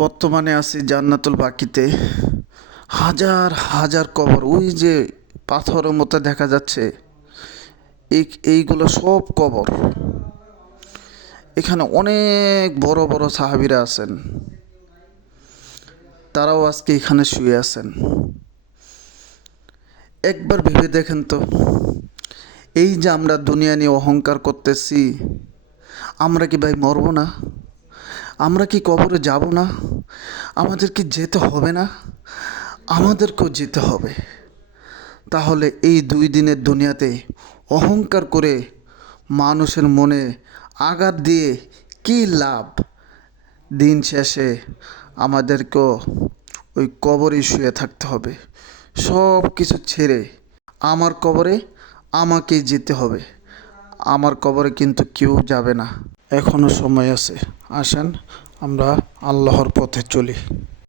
বর্তমানে আছি জান্নাতুল বাকিতে। হাজার হাজার কবর, ওই যে পাথরের মতো দেখা যাচ্ছে, এইগুলো সব কবর। এখানে অনেক বড় বড় সাহাবীরা আছেন, তারাও আজকে এখানে শুয়ে আছেন। একবার ভেবে দেখেন তো, এই যে আমরা দুনিয়া নিয়ে অহংকার করতেছি, আমরা কি ভাই মরবো না? আমরা কি কবরে যাব না? আমাদের কি যেতে হবে না? আমাদেরকেও যেতে হবে। তাহলে এই 2 দিনের দুনিয়াতে অহংকার করে মানুষের মনে আঘাত দিয়ে কী লাভ? দিন শেষে আমাদেরকেও ওই কবরে শুয়ে থাকতে হবে। সব কিছু ছেড়ে আমার কবরে আমাকেই যেতে হবে। আমার কবরে কিন্তু কেউ যাবে না। এখনও সময় আছে, আসেন আমরা আল্লাহর পথে চলি।